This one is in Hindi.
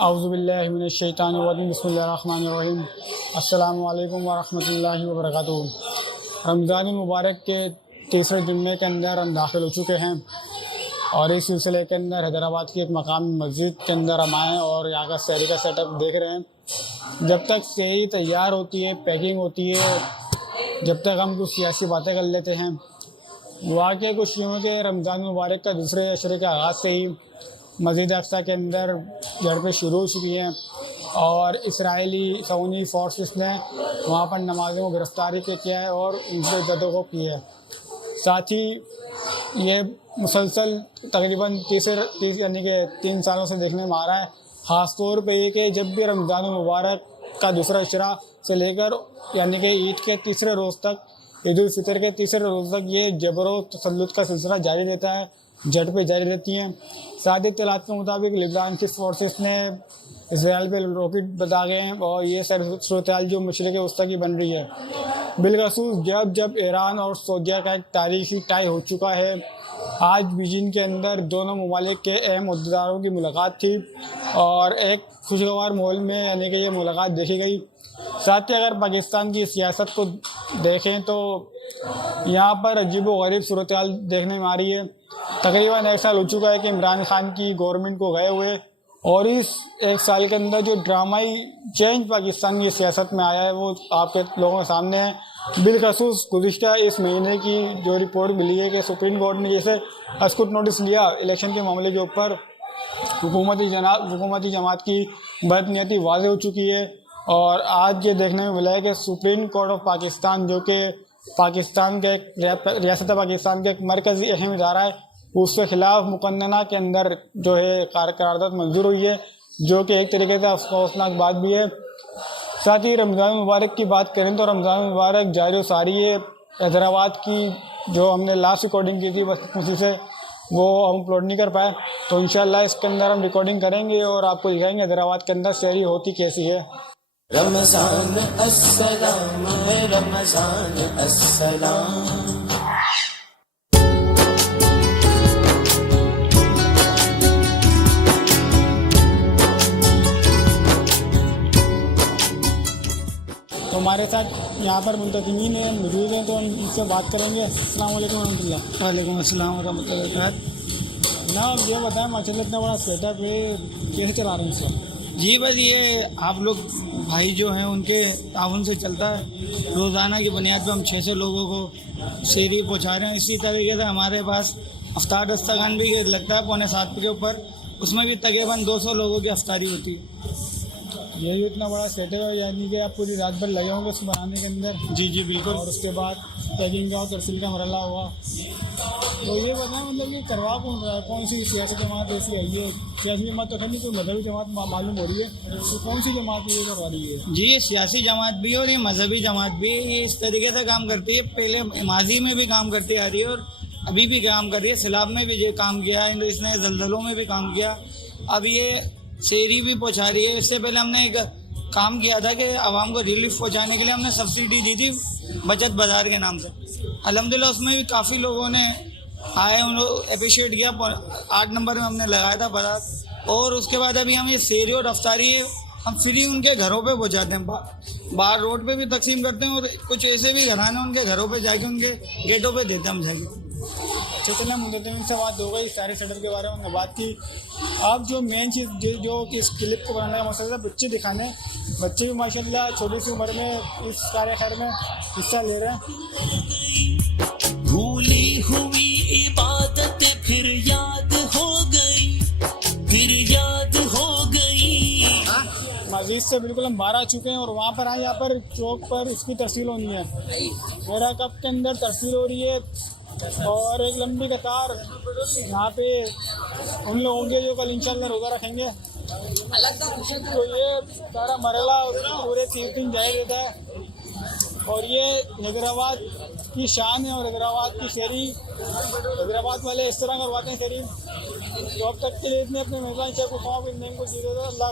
औज़ुबिल्लाहिमिनश्शैतानिर्रजीम बिस्मिल्लाहिर्रहमानिर्रहीम अस्सलामु अलैकुम वरहमतुल्लाहि वबरकातुहू। रमज़ान मुबारक के तीसरे जुम्मे के अंदर हम दाखिल हो चुके हैं और इस सिलसिले के अंदर हैदराबाद की एक मकामी मस्जिद के अंदर हम आए और यहाँ का सहरी का सेटअप देख रहे हैं। जब तक सहरी तैयार होती है, पैकिंग होती है, जब तक हम कुछ सियासी बातें कर लेते हैं। वाक़या कुछ यूँ है कि रमज़ान मुबारक का दूसरे अशरे के आगाज़ से ही मस्जिद अक़सा के अंदर झड़पें शुरू हो चुकी हैं और इसराइली सऊदी फोर्सेस ने वहाँ पर नमाज़ों को गिरफ़्तारी किया है और उनसे जदोजहद की है। साथ ही ये मुसलसल तकरीबन तीस यानी कि 3 सालों से देखने में आ रहा है। ख़ास तौर पे ये कि जब भी रमज़ान मुबारक का दूसरा अशरा से लेकर यानी कि ईद के तीसरे रोज़ तक, ईद उल फितर के तीसरे रोज़ तक ये जबरो तसल्लुत का सिलसिला जारी रहता है, झड़पें जारी रहती हैं। साथ ही इत्तलात के मुताबिक लिबान की फोर्सेस ने इसराइल पे रॉकेट दागे हैं और ये सूरत हाल जो मशरिक़ वस्ती की बन रही है। बिलखसूस जब ईरान और सऊदीया का एक तारीख़ी टाई हो चुका है। आज बीजिंग के अंदर दोनों ममालिक के अहम अहदेदारों की मुलाकात थी और एक खुशगवार माहौल में यानी कि ये मुलाकात देखी गई। साथ ही अगर पाकिस्तान की सियासत को देखें तो यहाँ पर अजीब व गरीब सूरत हाल देखने में आ रही है। तकरीबन 1 साल हो चुका है कि इमरान खान की गवर्नमेंट को गए हुए और इस 1 साल के अंदर जो ड्रामाई चेंज पाकिस्तान की सियासत में आया है वो आपके लोगों के सामने है। बिलखसूस गुज़िश्ता इस महीने की जो रिपोर्ट मिली है कि सुप्रीम कोर्ट ने जैसे अस्कुट नोटिस लिया इलेक्शन के मामले के ऊपर, हुकूमती जमात की बदनीयती वाज़ेह हो चुकी है और आज ये देखने में मिला है कि सुप्रीम कोर्ट ऑफ पाकिस्तान जो कि पाकिस्तान के रियासत पाकिस्तान का एक मरकज़ी अहम इदारा है, उसके ख़िलाफ़ मुकन्नना के अंदर जो है करारदाद मंजूर हुई है, जो कि एक तरीके से अफसोसनाक बात भी है। साथ ही रमज़ान मुबारक की बात करें तो रमज़ान मुबारक जारी व सारी है। हैदराबाद की जो हमने लास्ट रिकॉर्डिंग की थी बस उसी से वो हम अपलोड नहीं कर पाए, तो इंशाअल्लाह इसके अंदर हम रिकॉर्डिंग करेंगे और आपको दिखाएंगे हैदराबाद के अंदर सहरी होती कैसी है। रमज़ान अस्सलाम है, रमज़ान अस्सलाम। तो हमारे साथ यहाँ पर मुंतज़मीन हैं, मौजूद हैं, तो हम इनसे बात करेंगे। अस्सलाम वालेकुम रहमतुल्लाह। वालेकुम अस्सलाम वरहमतुल्लाहि वबरकातुहू। ना अब ये बताएं माशाल्लाह इतना बड़ा सेटअप है, कैसे चला रहे हैं इसको? जी बस ये आप लोग भाई जो हैं उनके ताउन से चलता है। रोज़ाना की बुनियाद पर हम 600 लोगों को सहरी पहुँचा रहे हैं। इसी तरीके से हमारे पास अफ्तार दस्तरखान भी लगता है 6:45 के ऊपर, उसमें भी तकरीबन 200 लोगों की अफ्तारी होती है। यही इतना बड़ा सेटअप है यानी कि आप पूरी रात भर लगे होंगे उसको बनाने के अंदर? जी जी बिल्कुल। और उसके बाद पैकिंग का और तरसील का मरला हुआ। तो ये बताएं मतलब ये करवा कौन रहा है? कौन सी सियासी जमात ऐसी है? ये सियासी जमात तो है नहीं, कोई मजहबी जमात मालूम हो रही है, तो कौन सी जमात ये करवा रही है? जी ये सियासी जमात भी है और ये मजहबी जमात भी है। ये इस तरीके से काम करती है, पहले माजी में भी काम करती आ रही है और अभी भी काम कर रही है। सैलाब में भी ये काम किया है, इसने जलजलों में भी काम किया, अब ये सहरी भी पहुँचा रही है। इससे पहले हमने एक काम किया था कि आवाम को रिलीफ पहुँचाने के लिए हमने सब्सिडी दी थी बचत बाज़ार के नाम से। अल्हम्दुलिल्लाह उसमें भी काफ़ी लोगों ने आए, उनको अप्रिशिएट किया। 8 नंबर में हमने लगाया था बाज़ार। और उसके बाद अभी हम ये सहरी और अफ्तारी हम फ्री उनके घरों पे पहुँचाते हैं, बाहर रोड पे भी तकसीम करते हैं और कुछ ऐसे भी घराने उनके घरों पे जाके उनके गेटों पे देते हैं हम जाके। अच्छा चलिए मुंतज़मीन से बात हो गई, सारे सेटअप के बारे में हमने बात की। आप जो मेन चीज़ जो कि इस क्लिप को बनाने का मकसद है बच्चे दिखाने, बच्चे भी माशाल्लाह छोटी सी उम्र में इस कार्य खैर में हिस्सा ले रहे हैं। भूली हुई इबादत फिर याद हो गई, फिर याद हो गई। मस्जिद से बिल्कुल हम बाहर आ चुके हैं और वहाँ पर आए, यहाँ पर चौक पर उसकी तरसील होनी है। मेरा कप के अंदर तरसील हो रही है और एक लंबी कतार यहाँ पे उन लोग होंगे जो कल इंशाल्लाह रोज़ा रखेंगे। तो ये सारा मरला पूरे 3 दिन जारी रहता है और ये हैदराबाद की शान है और हैदराबाद की सहरी हैदराबाद वाले इस तरह करवाते हैं सहरी। तो अब तक के लिए इतने अपने मेहमान शेख को अल्लाह